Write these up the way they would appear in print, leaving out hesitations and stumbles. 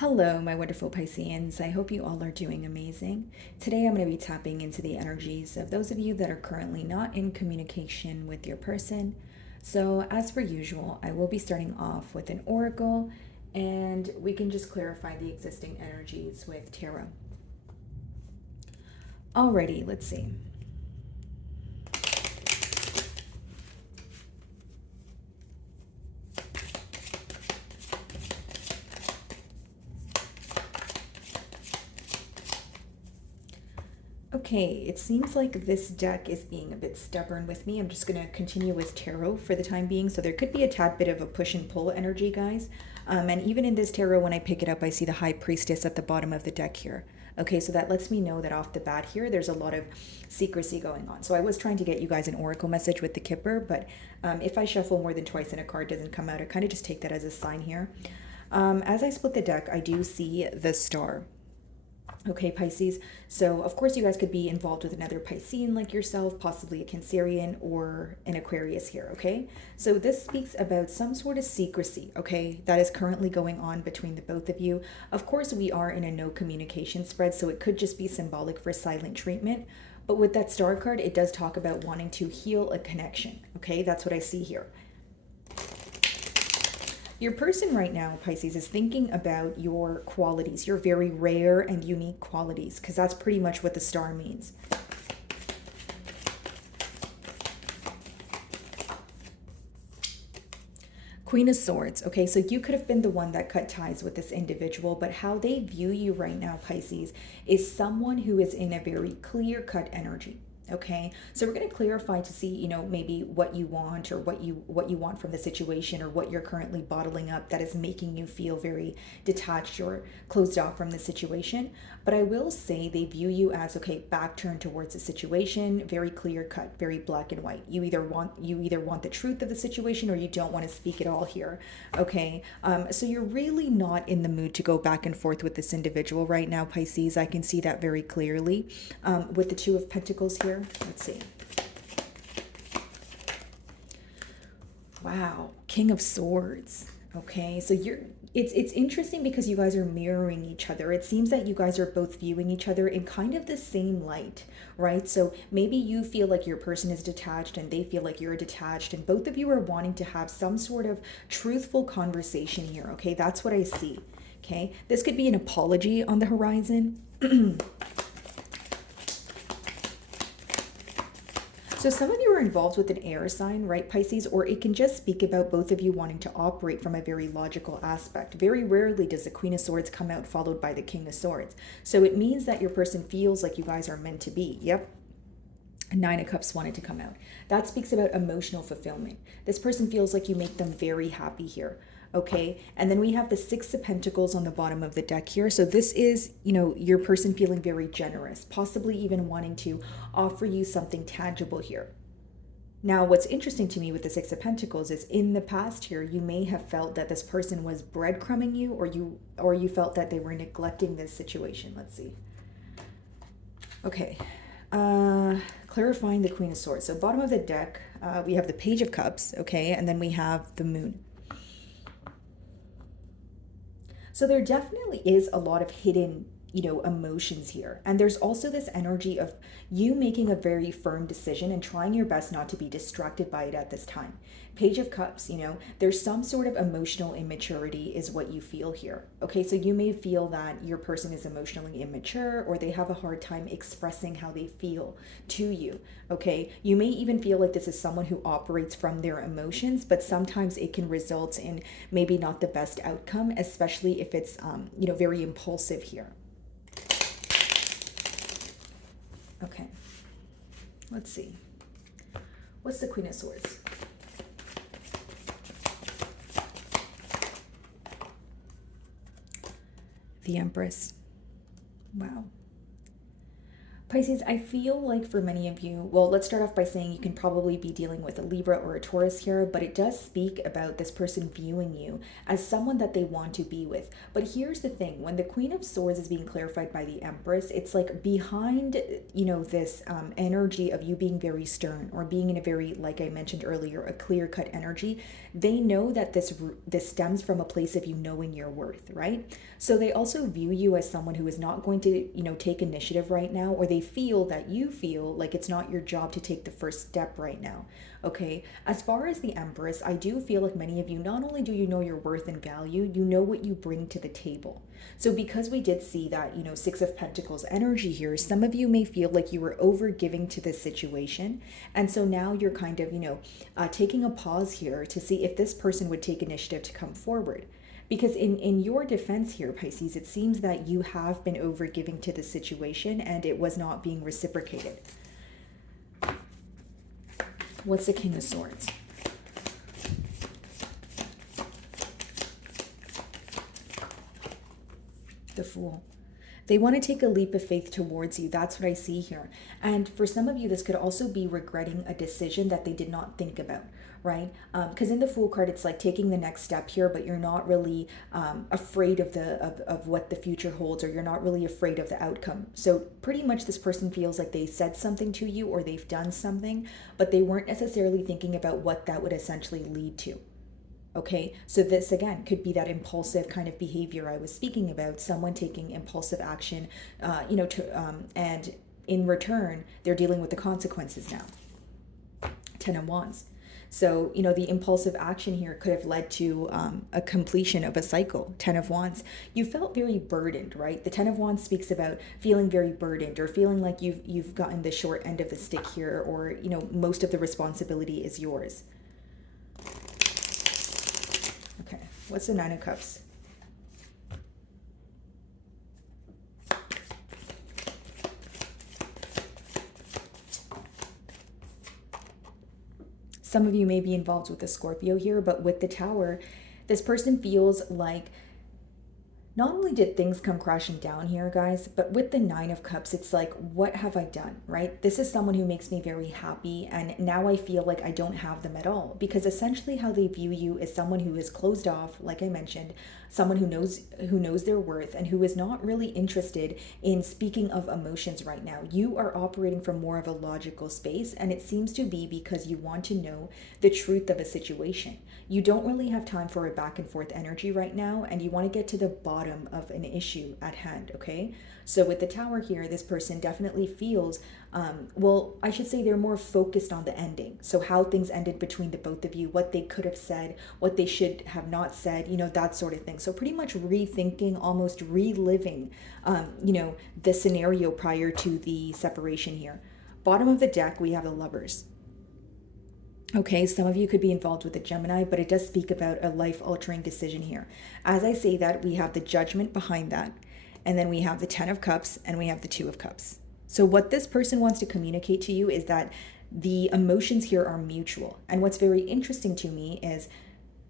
Hello, my wonderful Pisceans. I hope you all are doing amazing. Today, I'm going to be tapping into the energies of those of you that are currently not in communication with your person. So, as per usual, I will be starting off with an oracle and we can just clarify the existing energies with tarot. Alrighty, let's see. Okay, it seems like this deck is being a bit stubborn with me. I'm just going to continue with tarot for the time being. So there could be a tad bit of a push and pull energy, guys. And even in this tarot, when I pick it up, I see the High Priestess at the bottom of the deck here. Okay, so that lets me know that off the bat here, there's a lot of secrecy going on. So I was trying to get you guys an oracle message with the Kipper, but if I shuffle more than twice and a card doesn't come out, I kind of just take that as a sign here. As I split the deck, I do see the Star. Okay, Pisces. So, of course, you guys could be involved with another Piscean like yourself, possibly a Cancerian or an Aquarius here, okay? So, this speaks about some sort of secrecy, okay, that is currently going on between the both of you. Of course, we are in a no communication spread, so it could just be symbolic for silent treatment. But with that star card, it does talk about wanting to heal a connection, okay? That's what I see here. Your person right now, Pisces, is thinking about your qualities, your very rare and unique qualities, because that's pretty much what the star means. Queen of Swords. Okay, so you could have been the one that cut ties with this individual, but how they view you right now, Pisces, is someone who is in a very clear-cut energy. Okay, so we're going to clarify to see, maybe what you want or what you want from the situation, or what you're currently bottling up that is making you feel very detached or closed off from the situation. But I will say they view you as, okay, back turned towards the situation, very clear cut, very black and white. You either want the truth of the situation, or you don't want to speak at all here. Okay, so you're really not in the mood to go back and forth with this individual right now, Pisces. I can see that very clearly with the Two of Pentacles here. Let's see. Wow, King of Swords. Okay, so it's interesting because you guys are mirroring each other. It seems that you guys are both viewing each other in kind of the same light, right? So maybe you feel like your person is detached and they feel like you're detached, and both of you are wanting to have some sort of truthful conversation here. Okay, that's what I see. Okay, this could be an apology on the horizon. So some of you are involved with an air sign, right, Pisces? Or it can just speak about both of you wanting to operate from a very logical aspect. Very rarely does the Queen of Swords come out followed by the King of Swords. So it means that your person feels like you guys are meant to be. Yep. Nine of Cups wanted to come out. That speaks about emotional fulfillment. This person feels like you make them very happy here. Okay, and then we have the Six of Pentacles on the bottom of the deck here. So this is, your person feeling very generous, possibly even wanting to offer you something tangible here. Now, what's interesting to me with the Six of Pentacles is in the past here, you may have felt that this person was breadcrumbing you, or you felt that they were neglecting this situation. Let's see. Okay, clarifying the Queen of Swords. So bottom of the deck, we have the Page of Cups, okay, and then we have the Moon. So there definitely is a lot of hidden, emotions here. And there's also this energy of you making a very firm decision and trying your best not to be distracted by it at this time. Page of Cups, there's some sort of emotional immaturity is what you feel here. Okay, so you may feel that your person is emotionally immature, or they have a hard time expressing how they feel to you. Okay, you may even feel like this is someone who operates from their emotions, but sometimes it can result in maybe not the best outcome, especially if it's, very impulsive here. Okay, let's see. What's the Queen of Swords? The Empress. Wow. Pisces, I feel like for many of you, well, let's start off by saying you can probably be dealing with a Libra or a Taurus here, but it does speak about this person viewing you as someone that they want to be with. But here's the thing, when the Queen of Swords is being clarified by the Empress, it's like behind, this energy of you being very stern or being in a very, like I mentioned earlier, a clear-cut energy. They know that this stems from a place of you knowing your worth, right? So they also view you as someone who is not going to, take initiative right now, or they feel that you feel like it's not your job to take the first step right now. Okay. As far as the Empress, I do feel like many of you, not only do you know your worth and value, you know what you bring to the table. So because we did see that, Six of Pentacles energy here, some of you may feel like you were over giving to this situation. And so now you're kind of, taking a pause here to see if this person would take initiative to come forward. Because in your defense here, Pisces, it seems that you have been overgiving to the situation and it was not being reciprocated. What's the King of Swords? The Fool. They want to take a leap of faith towards you. That's what I see here. And for some of you, this could also be regretting a decision that they did not think about, right? Because in the Fool card, it's like taking the next step here, but you're not really afraid of what the future holds, or you're not really afraid of the outcome. So pretty much this person feels like they said something to you or they've done something, but they weren't necessarily thinking about what that would essentially lead to. Okay, so this again could be that impulsive kind of behavior I was speaking about, someone taking impulsive action, and in return, they're dealing with the consequences now. 10 of Wands. So, the impulsive action here could have led to a completion of a cycle. 10 of Wands. You felt very burdened, right? The 10 of Wands speaks about feeling very burdened or feeling like you've gotten the short end of the stick here, or, most of the responsibility is yours. Okay, what's the Nine of Cups? Some of you may be involved with the Scorpio here, but with the Tower, this person feels like not only did things come crashing down here, guys, but with the Nine of Cups, it's like, what have I done, right? This is someone who makes me very happy, and now I feel like I don't have them at all, because essentially how they view you is someone who is closed off, like I mentioned, someone who knows their worth and who is not really interested in speaking of emotions right now. You are operating from more of a logical space, and it seems to be because you want to know the truth of a situation. You don't really have time for a back and forth energy right now, and you want to get to the bottom of an issue at hand, okay? So with the Tower here, this person definitely feels, I should say they're more focused on the ending. So how things ended between the both of you, what they could have said, what they should have not said, that sort of thing. So pretty much rethinking, almost reliving, the scenario prior to the separation here. Bottom of the deck, we have the Lovers. Okay, some of you could be involved with a Gemini, but it does speak about a life-altering decision here. As I say that, we have the Judgment behind that, and then we have the 10 of Cups, and we have the 2 of Cups. So what this person wants to communicate to you is that the emotions here are mutual. And what's very interesting to me is,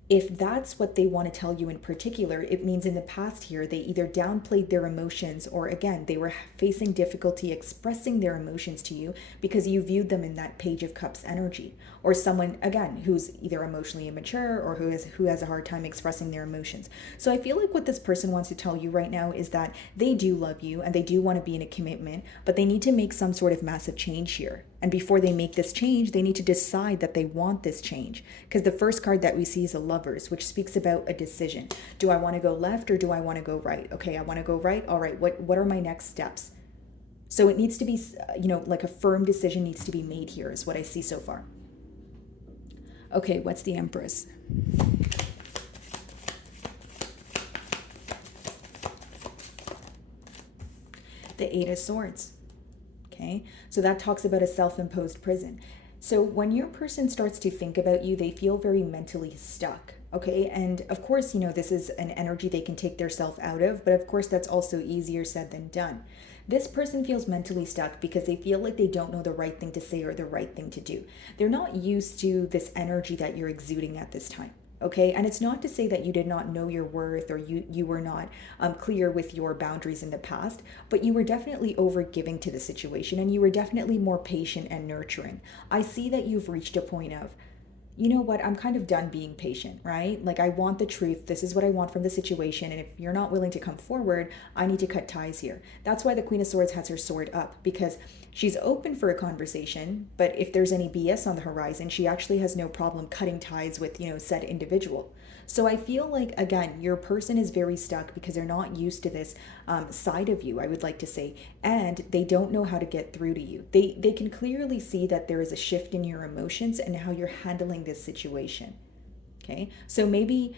if that's what they want to tell you in particular, it means in the past here, they either downplayed their emotions, or again, they were facing difficulty expressing their emotions to you because you viewed them in that Page of Cups energy, or someone, again, who's either emotionally immature or who has a hard time expressing their emotions. So I feel like what this person wants to tell you right now is that they do love you and they do want to be in a commitment, but they need to make some sort of massive change here. And before they make this change, they need to decide that they want this change. Because the first card that we see is a Lovers, which speaks about a decision. Do I want to go left or do I want to go right? Okay, I want to go right. All right, what are my next steps? So it needs to be, like a firm decision needs to be made here, is what I see so far. Okay, what's the Empress? The Eight of Swords. Okay, so that talks about a self-imposed prison. So when your person starts to think about you, they feel very mentally stuck. Okay, and of course, this is an energy they can take their self out of, but of course that's also easier said than done. This person feels mentally stuck because they feel like they don't know the right thing to say or the right thing to do. They're not used to this energy that you're exuding at this time. Okay, and it's not to say that you did not know your worth, or you were not clear with your boundaries in the past, but you were definitely over giving to the situation, and you were definitely more patient and nurturing. I see that you've reached a point of, you know what, I'm kind of done being patient, right? Like, I want the truth. This is what I want from the situation. And if you're not willing to come forward, I need to cut ties here. That's why the Queen of Swords has her sword up, because she's open for a conversation. But if there's any BS on the horizon, she actually has no problem cutting ties with, said individual. So I feel like, again, your person is very stuck because they're not used to this side of you, I would like to say, and they don't know how to get through to you. They can clearly see that there is a shift in your emotions and how you're handling this situation. Okay, so maybe,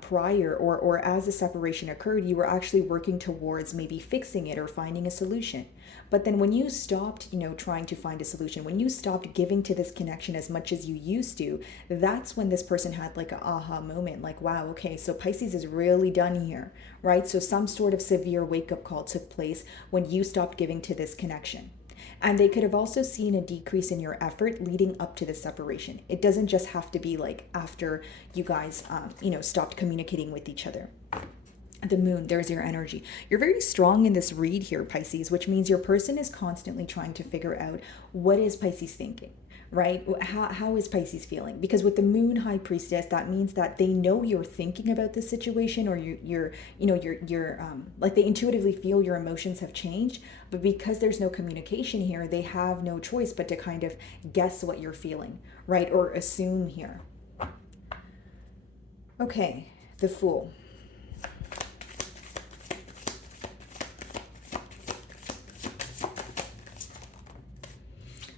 prior, or as the separation occurred, you were actually working towards maybe fixing it or finding a solution. But then when you stopped, trying to find a solution, when you stopped giving to this connection as much as you used to, that's when this person had like an aha moment, like, wow, okay, so Pisces is really done here, right? So some sort of severe wake up call took place when you stopped giving to this connection. And they could have also seen a decrease in your effort leading up to the separation. It doesn't just have to be like after you guys, stopped communicating with each other. The moon, there's your energy. You're very strong in this read here, Pisces, which means your person is constantly trying to figure out what is Pisces thinking, right? How is Pisces feeling? Because with the moon high priestess, that means that they know you're thinking about this situation, or you're like, they intuitively feel your emotions have changed, but because there's no communication here, they have no choice but to kind of guess what you're feeling, right? Or assume here. Okay, the Fool.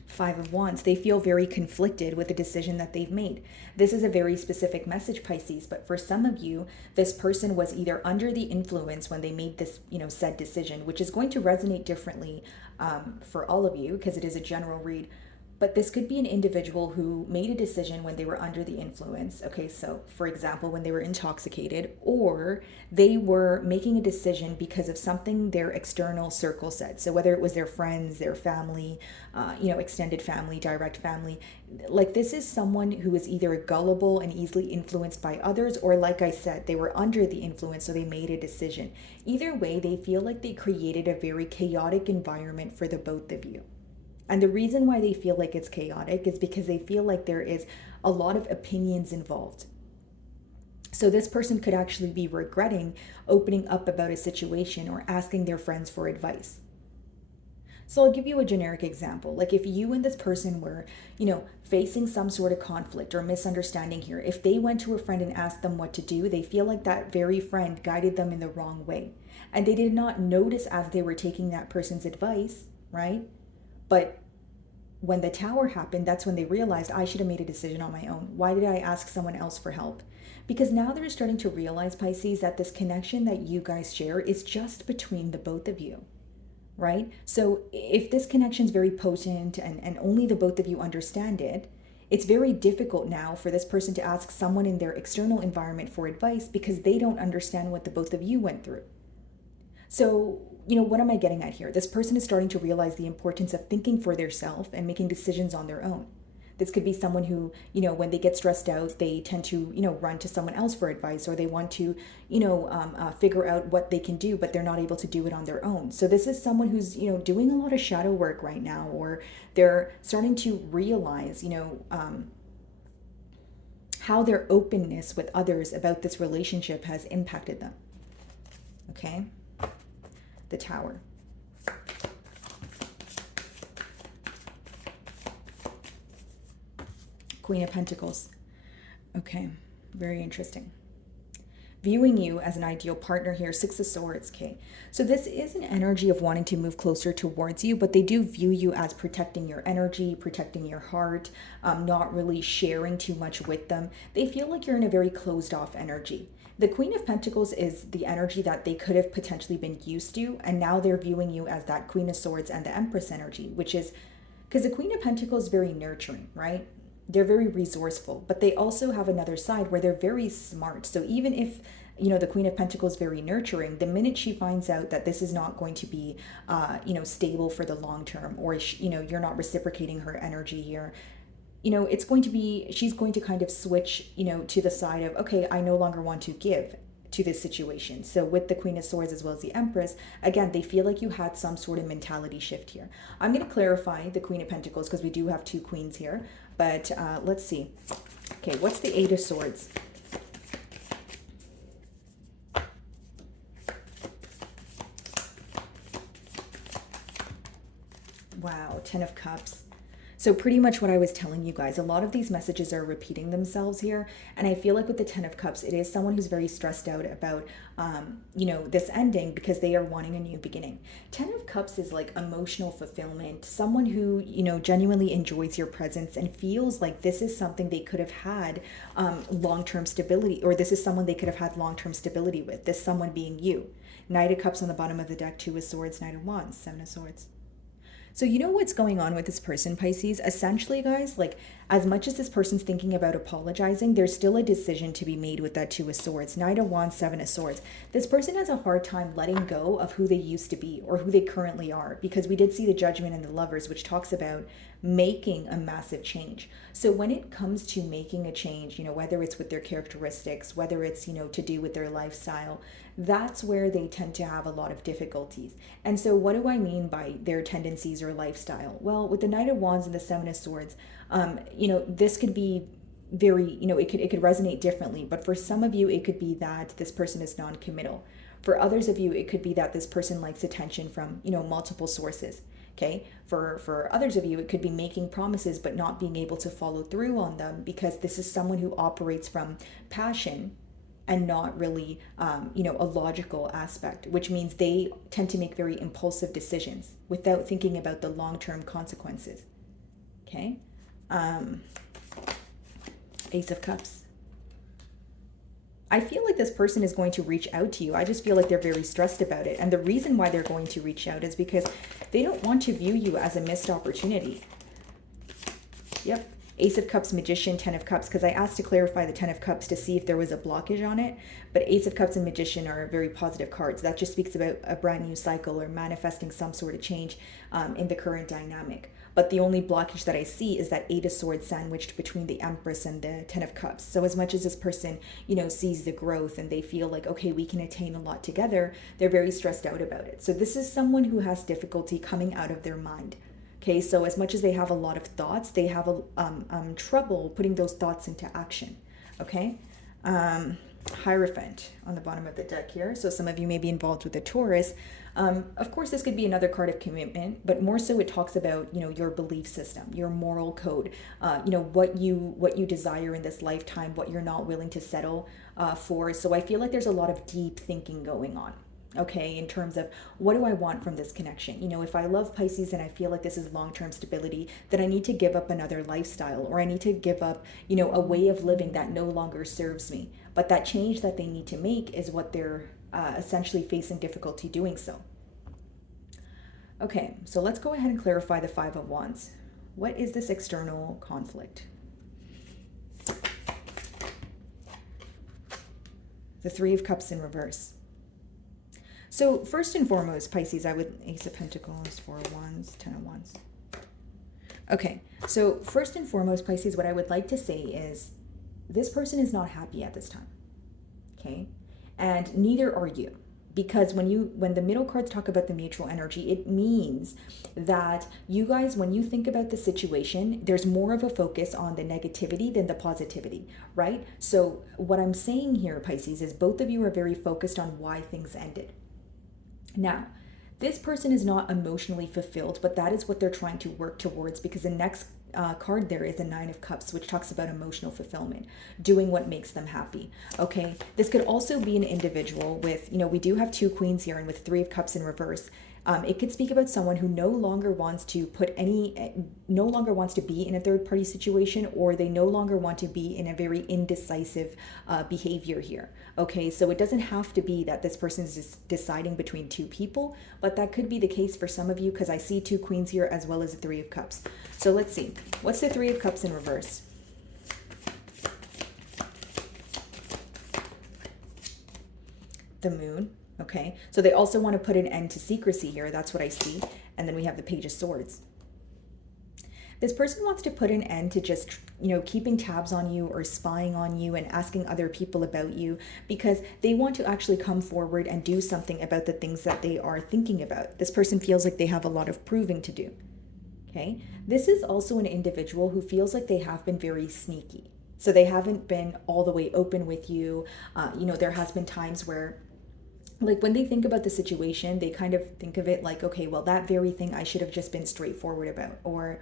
Five of Wands. They feel very conflicted with the decision that they've made. This is a very specific message, Pisces, but for some of you, this person was either under the influence when they made this, said decision, which is going to resonate differently for all of you because it is a general read. But this could be an individual who made a decision when they were under the influence. Okay, so for example, when they were intoxicated, or they were making a decision because of something their external circle said. So whether it was their friends, their family, extended family, direct family, like, this is someone who is either gullible and easily influenced by others, or like I said, they were under the influence, so they made a decision. Either way, they feel like they created a very chaotic environment for the both of you. And the reason why they feel like it's chaotic is because they feel like there is a lot of opinions involved. So this person could actually be regretting opening up about a situation or asking their friends for advice. So I'll give you a generic example. Like, if you and this person were, facing some sort of conflict or misunderstanding here, if they went to a friend and asked them what to do, they feel like that very friend guided them in the wrong way. And they did not notice as they were taking that person's advice, right? But when the Tower happened, that's when they realized, I should have made a decision on my own. Why did I ask someone else for help? Because now they're starting to realize, Pisces, that this connection that you guys share is just between the both of you, right? So if this connection is very potent and only the both of you understand it, it's very difficult now for this person to ask someone in their external environment for advice because they don't understand what the both of you went through. So, what am I getting at here? This person is starting to realize the importance of thinking for themselves and making decisions on their own. This could be someone who, when they get stressed out, they tend to, run to someone else for advice, or they want to, figure out what they can do, but they're not able to do it on their own. So this is someone who's, doing a lot of shadow work right now, or they're starting to realize, how their openness with others about this relationship has impacted them. Okay? The Tower. Queen of Pentacles. Okay, very interesting. Viewing you as an ideal partner here, Six of Swords, okay? So this is an energy of wanting to move closer towards you, but they do view you as protecting your energy, protecting your heart, not really sharing too much with them. They feel like you're in a very closed off energy. The Queen of Pentacles is the energy that they could have potentially been used to, and now they're viewing you as that Queen of Swords and the Empress energy, which is, because the Queen of Pentacles is very nurturing, right? They're very resourceful, but they also have another side where they're very smart. So even if, the Queen of Pentacles is very nurturing, the minute she finds out that this is not going to be, stable for the long term, or, you're not reciprocating her energy here, you know, it's going to be, she's going to kind of switch, you know, to the side of, okay, I no longer want to give to this situation. So with the Queen of Swords as well as the Empress, again, they feel like you had some sort of mentality shift here. I'm going to clarify the Queen of Pentacles because we do have two queens here, but let's see. Okay, what's the Eight of Swords? Wow, Ten of Cups. So pretty much what I was telling you guys, a lot of these messages are repeating themselves here. And I feel like with the Ten of Cups, it is someone who's very stressed out about, you know, this ending because they are wanting a new beginning. Ten of Cups is like emotional fulfillment, someone who, you know, genuinely enjoys your presence and feels like this is something they could have had long-term stability, or this is someone they could have had long-term stability with, this someone being you. Knight of Cups on the bottom of the deck, Two of Swords, Knight of Wands, Seven of Swords. So you know what's going on with this person, Pisces? Essentially, guys, like as much as this person's thinking about apologizing, there's still a decision to be made with that Two of Swords, Knight of Wands, Seven of Swords. This person has a hard time letting go of who they used to be or who they currently are, because we did see the Judgment and the Lovers, which talks about making a massive change. So when it comes to making a change, you know, whether it's with their characteristics, whether it's, you know, to do with their lifestyle, that's where they tend to have a lot of difficulties. And so what do I mean by their tendencies or lifestyle? Well, with the Knight of Wands and the Seven of Swords, you know, this could be very, you know, it could resonate differently. But for some of you, it could be that this person is non-committal. For others of you, it could be that this person likes attention from, you know, multiple sources. Okay, for others of you, it could be making promises but not being able to follow through on them, because this is someone who operates from passion and not really, you know, a logical aspect, which means they tend to make very impulsive decisions without thinking about the long-term consequences. Okay, Ace of Cups. I feel like this person is going to reach out to you. I just feel like they're very stressed about it. And the reason why they're going to reach out is because they don't want to view you as a missed opportunity. Yep. Ace of Cups, Magician, Ten of Cups, because I asked to clarify the Ten of Cups to see if there was a blockage on it. But Ace of Cups and Magician are very positive cards. That just speaks about a brand new cycle or manifesting some sort of change in the current dynamic. But the only blockage that I see is that Eight of Swords sandwiched between the Empress and the Ten of Cups. So as much as this person, you know, sees the growth and they feel like, okay, we can attain a lot together, they're very stressed out about it. So this is someone who has difficulty coming out of their mind. Okay, so as much as they have a lot of thoughts, they have a trouble putting those thoughts into action. Okay, Hierophant on the bottom of the deck here. So some of you may be involved with a Taurus. Of course, this could be another card of commitment, but more so it talks about, you know, your belief system, your moral code, you know, what you desire in this lifetime, what you're not willing to settle for. So I feel like there's a lot of deep thinking going on. Okay, in terms of what do I want from this connection? You know, if I love Pisces and I feel like this is long-term stability, then I need to give up another lifestyle, or I need to give up, you know, a way of living that no longer serves me. But that change that they need to make is what they're essentially facing difficulty doing so. Okay, so let's go ahead and clarify the Five of Wands. What is this external conflict? The Three of Cups in reverse. So first and foremost, Pisces, I would Ace of Pentacles, Four of Wands, Ten of Wands. Okay, so first and foremost, Pisces, what I would like to say is this person is not happy at this time. Okay, and neither are you. Because when the middle cards talk about the mutual energy, it means that you guys, when you think about the situation, there's more of a focus on the negativity than the positivity, right? So what I'm saying here, Pisces, is both of you are very focused on why things ended. Now, this person is not emotionally fulfilled, but that is what they're trying to work towards, because the next card there is the Nine of Cups, which talks about emotional fulfillment, doing what makes them happy. Okay, this could also be an individual with, you know, we do have two queens here, and with Three of Cups in reverse, it could speak about someone who no longer wants to be in a third party situation, or they no longer want to be in a very indecisive behavior here. Okay, so it doesn't have to be that this person is just deciding between two people, but that could be the case for some of you, because I see two queens here as well as the Three of Cups. So let's see, what's the Three of Cups in reverse? The Moon. Okay, so they also want to put an end to secrecy here. That's what I see. And then we have the Page of Swords. This person wants to put an end to just, keeping tabs on you or spying on you and asking other people about you, because they want to actually come forward and do something about the things that they are thinking about. This person feels like they have a lot of proving to do. Okay. This is also an individual who feels like they have been very sneaky. So they haven't been all the way open with you. There has been times where, like, when they think about the situation, they kind of think of it like, okay, well, that very thing I should have just been straightforward about. Or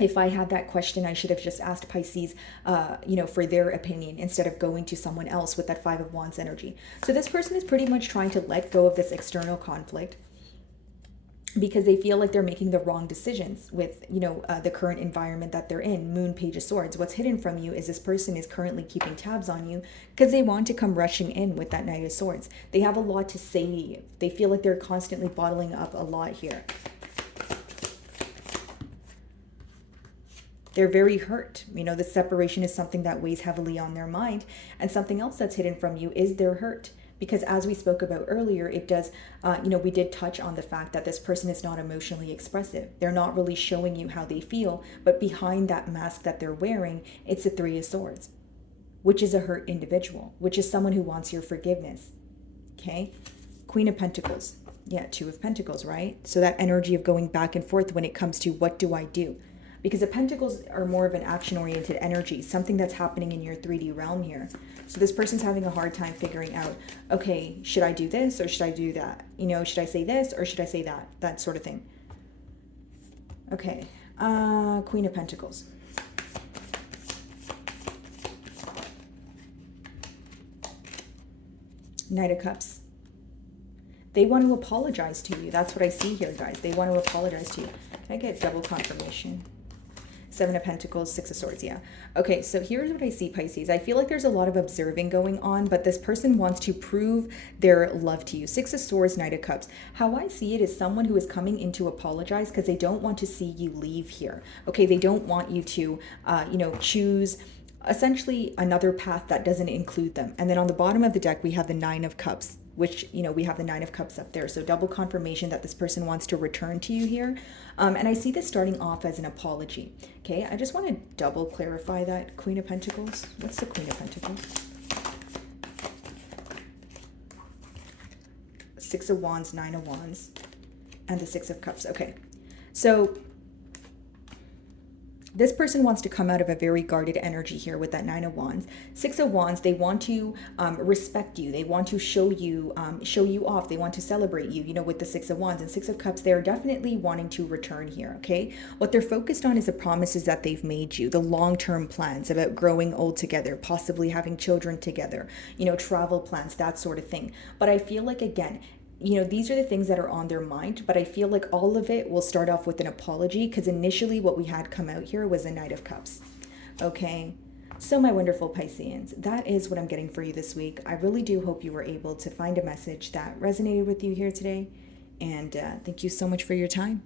if I had that question, I should have just asked Pisces, for their opinion instead of going to someone else with that Five of Wands energy. So this person is pretty much trying to let go of this external conflict because they feel like they're making the wrong decisions with, the current environment that they're in. Moon, Page of Swords. What's hidden from you is this person is currently keeping tabs on you because they want to come rushing in with that Knight of Swords. They have a lot to say to you. They feel like they're constantly bottling up a lot here. They're very hurt. The separation is something that weighs heavily on their mind. And something else that's hidden from you is their hurt. Because as we spoke about earlier, it does, we did touch on the fact that this person is not emotionally expressive. They're not really showing you how they feel, but behind that mask that they're wearing, it's a Three of Swords, which is a hurt individual, which is someone who wants your forgiveness. Okay? Queen of Pentacles. Yeah, Two of Pentacles, right? So that energy of going back and forth when it comes to what do I do? Because the Pentacles are more of an action-oriented energy, something that's happening in your 3D realm here. So this person's having a hard time figuring out, okay, should I do this or should I do that? Should I say this or should I say that? That sort of thing. Okay, Queen of Pentacles. Knight of Cups. They want to apologize to you. That's what I see here, guys. They want to apologize to you. Can I get double confirmation? Seven of Pentacles, Six of Swords, yeah. Okay, so here's what I see, Pisces. I feel like there's a lot of observing going on, but this person wants to prove their love to you. Six of Swords, Knight of Cups. How I see it is someone who is coming in to apologize because they don't want to see you leave here. Okay, they don't want you to, choose essentially another path that doesn't include them. And then on the bottom of the deck, we have the Nine of Cups, which, we have the Nine of Cups up there. So double confirmation that this person wants to return to you here. And I see this starting off as an apology. Okay, I just want to double clarify that. Queen of Pentacles. What's the Queen of Pentacles? Six of Wands, Nine of Wands, and the Six of Cups. Okay, so this person wants to come out of a very guarded energy here with that Nine of Wands. Six of Wands, they want to respect you. They want to show you off. They want to celebrate you, with the Six of Wands. And Six of Cups, they're definitely wanting to return here, okay? What they're focused on is the promises that they've made you, the long-term plans about growing old together, possibly having children together, travel plans, that sort of thing. But I feel like, again, these are the things that are on their mind, but I feel like all of it will start off with an apology because initially what we had come out here was a Knight of Cups. Okay, so my wonderful Pisceans, that is what I'm getting for you this week. I really do hope you were able to find a message that resonated with you here today, and thank you so much for your time.